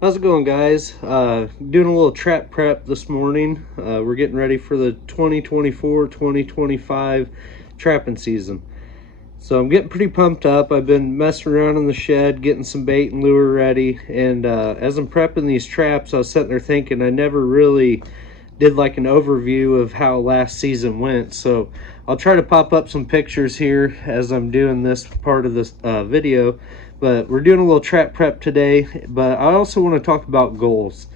How's it going, guys? Doing a little trap prep this morning. We're getting ready for the 2024-2025 trapping season. So I'm getting pretty pumped up. I've been messing around in the shed, getting some bait and lure ready. And as I'm prepping these traps, I was sitting there thinking I never really did like an overview of how last season went. So I'll try to pop up some pictures here as I'm doing this part of this video. But we're doing a little trap prep today, but I also want to talk about goals.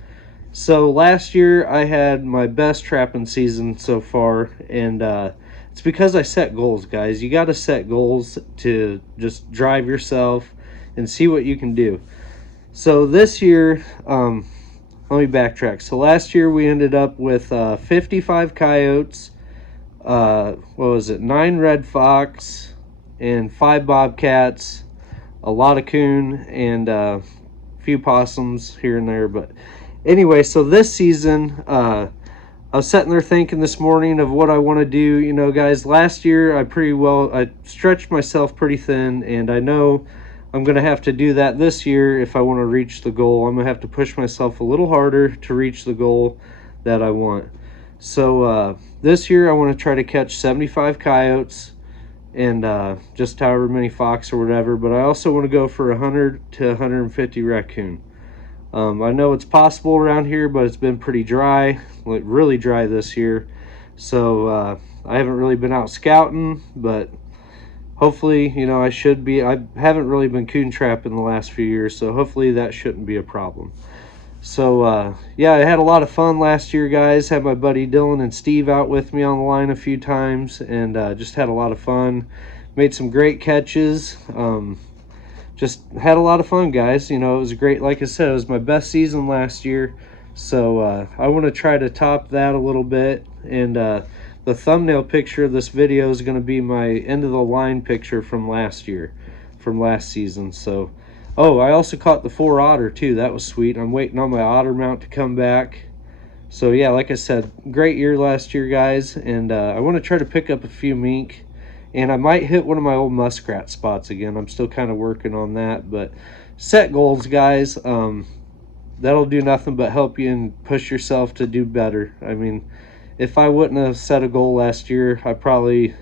So last year I had my best trapping season so far, and it's because I set goals, guys. You got to set goals to just drive yourself and see what you can do. So this year, let me backtrack. So last year we ended up with 55 coyotes, what was it, 9 red fox, and 5 bobcats, a lot of coon, and a few possums here and there. But anyway, so this season, I was sitting there thinking this morning of what I want to do. You know, guys, last year I stretched myself pretty thin, and I know I'm going to have to do that this year if I want to reach the goal. I'm going to have to push myself a little harder to reach the goal that I want. So this year I want to try to catch 75 coyotes and just however many fox or whatever, but I also want to go for 100 to 150 raccoon. I know it's possible around here, but it's been pretty dry, like really dry this year. So I haven't really been out scouting, but hopefully, you know, I haven't really been coon trapping the last few years, so hopefully that shouldn't be a problem. So yeah, I had a lot of fun last year, guys. Had my buddy Dylan and Steve out with me on the line a few times, and just had a lot of fun. Made some great catches. Just had a lot of fun, guys. You know, it was great. Like I said, it was my best season last year, so I want to try to top that a little bit. And the thumbnail picture of this video is going to be my end of the line picture from last year, from last season. So oh, I also caught the 4 otter too. That was sweet. I'm waiting on my otter mount to come back. So yeah, like I said, great year last year, guys. And I want to try to pick up a few mink. And I might hit one of my old muskrat spots again. I'm still kind of working on that. But set goals, guys. That'll do nothing but help you and push yourself to do better. I mean, if I wouldn't have set a goal last year, I probably...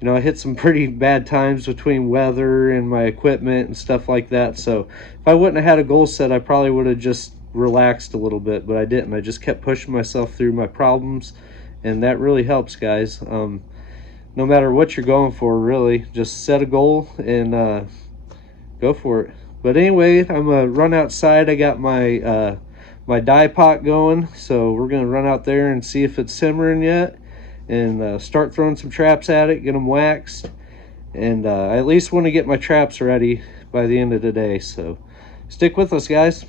You know, I hit some pretty bad times between weather and my equipment and stuff like that. So if I wouldn't have had a goal set, I probably would have just relaxed a little bit, but I didn't. I just kept pushing myself through my problems, and that really helps, guys. No matter what you're going for, really, just set a goal and go for it. But anyway, I'm gonna run outside. I got my my dye pot going, so we're gonna run out there and see if it's simmering yet, and start throwing some traps at it, get them waxed. And I at least want to get my traps ready by the end of the day, so stick with us, guys.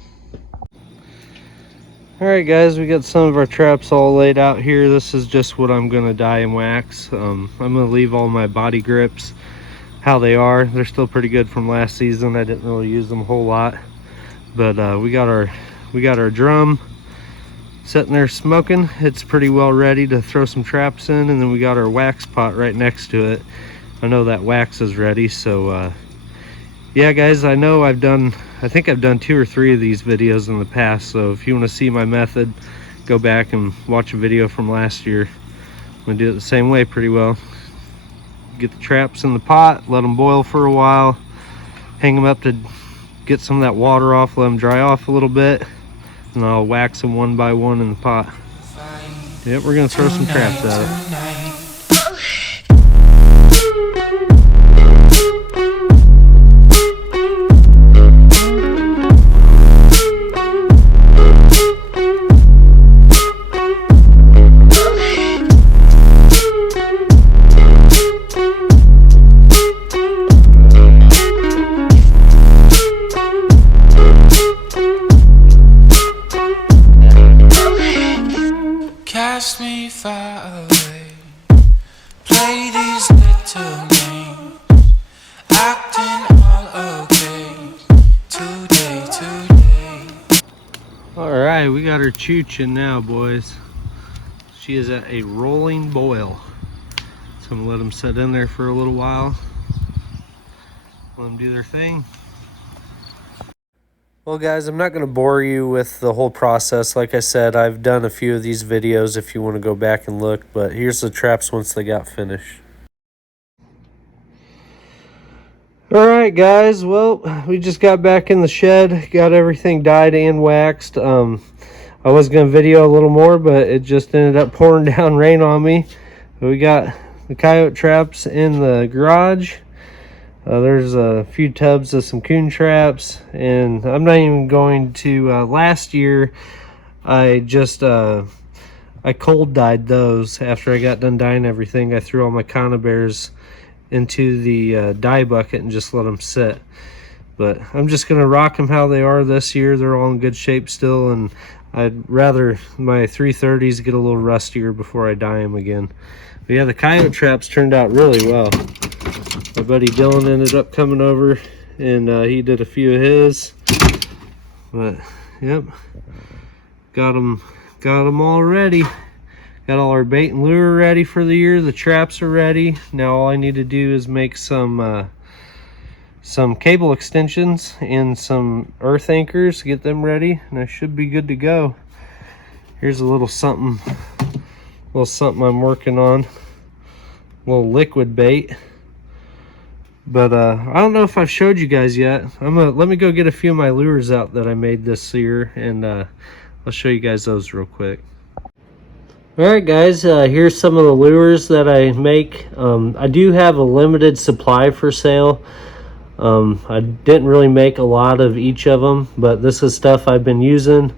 All right, guys, we got some of our traps all laid out here. This is just what I'm gonna dye and wax. I'm gonna leave all my body grips how they are. They're still pretty good from last season. I didn't really use them a whole lot, but we got our drum sitting there smoking. It's pretty well ready to throw some traps in, and then we got our wax pot right next to it. I know that wax is ready. So yeah, guys, I know I think I've done 2 or 3 of these videos in the past, so if you want to see my method, go back and watch a video from last year. I'm gonna do it the same way pretty well. Get the traps in the pot, let them boil for a while, hang them up to get some of that water off, let them dry off a little bit, and I'll wax them one by one in the pot. Yep, we're gonna throw some traps out. Cast me far away, play these little games, acting all okay, today. All right, we got her chooching now, boys. She is at a rolling boil. So I'm gonna let them sit in there for a little while, let them do their thing. Well, guys, I'm not going to bore you with the whole process. Like I said, I've done a few of these videos if you want to go back and look, but here's the traps once they got finished. All right, guys, well, we just got back in the shed, got everything dyed and waxed. I was going to video a little more, but it just ended up pouring down rain on me. We got the coyote traps in the garage. There's a few tubs of some coon traps, and I'm not even going to, last year I just, I cold dyed those. After I got done dyeing everything, I threw all my conibears into the dye bucket and just let them sit. But I'm just going to rock them how they are this year. They're all in good shape still, and I'd rather my 330s get a little rustier before I dye them again. But yeah, the coyote traps turned out really well. My buddy Dylan ended up coming over, and he did a few of his. But yep, got them all ready. Got all our bait and lure ready for the year. The traps are ready. Now all I need to do is make some cable extensions and some earth anchors, get them ready, and I should be good to go. Here's a little something I'm working on. A little liquid bait. But I don't know if I've showed you guys yet. Let me go get a few of my lures out that I made this year, and I'll show you guys those real quick. Alright guys, here's some of the lures that I make. I do have a limited supply for sale. I didn't really make a lot of each of them, but this is stuff I've been using,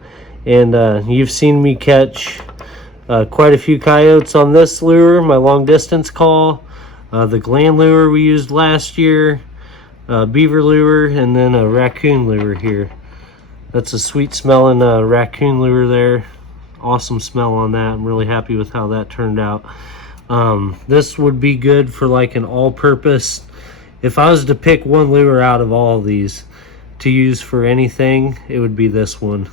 and you've seen me catch quite a few coyotes on this lure, my long distance call. The gland lure we used last year, beaver lure, and then a raccoon lure here. That's a sweet smelling raccoon lure there. Awesome smell on that. I'm really happy with how that turned out. This would be good for like an all-purpose. If I was to pick one lure out of all of these to use for anything, it would be this one.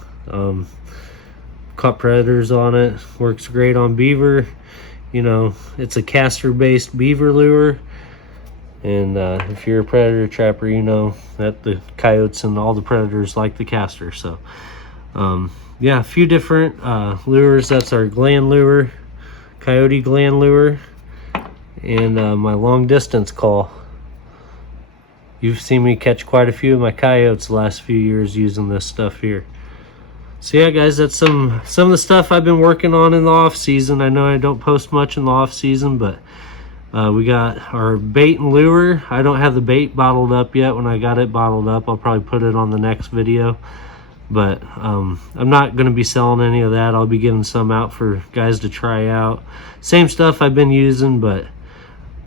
Caught predators on it. Works great on beaver. You know, it's a caster based beaver lure, and if you're a predator trapper, you know that the coyotes and all the predators like the caster. So yeah, a few different lures. That's our gland lure, coyote gland lure, and my long distance call. You've seen me catch quite a few of my coyotes the last few years using this stuff here. So yeah, guys, that's some of the stuff I've been working on in the off season. I know I don't post much in the off season, but we got our bait and lure. I don't have the bait bottled up yet. When I got it bottled up, I'll probably put it on the next video. But I'm not going to be selling any of that. I'll be giving some out for guys to try out. Same stuff I've been using, but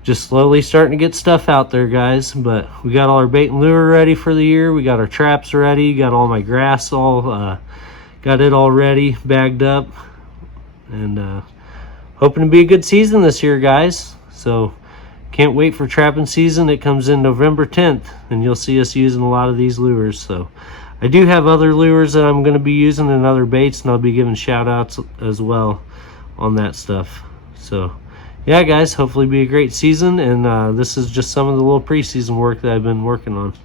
just slowly starting to get stuff out there, guys. But we got all our bait and lure ready for the year. We got our traps ready. Got all my grass all got it all ready, bagged up, and hoping to be a good season this year, guys. So can't wait for trapping season. It comes in November 10th, and you'll see us using a lot of these lures. So I do have other lures that I'm going to be using and other baits, and I'll be giving shout outs as well on that stuff. So yeah, guys, hopefully be a great season, and this is just some of the little preseason work that I've been working on.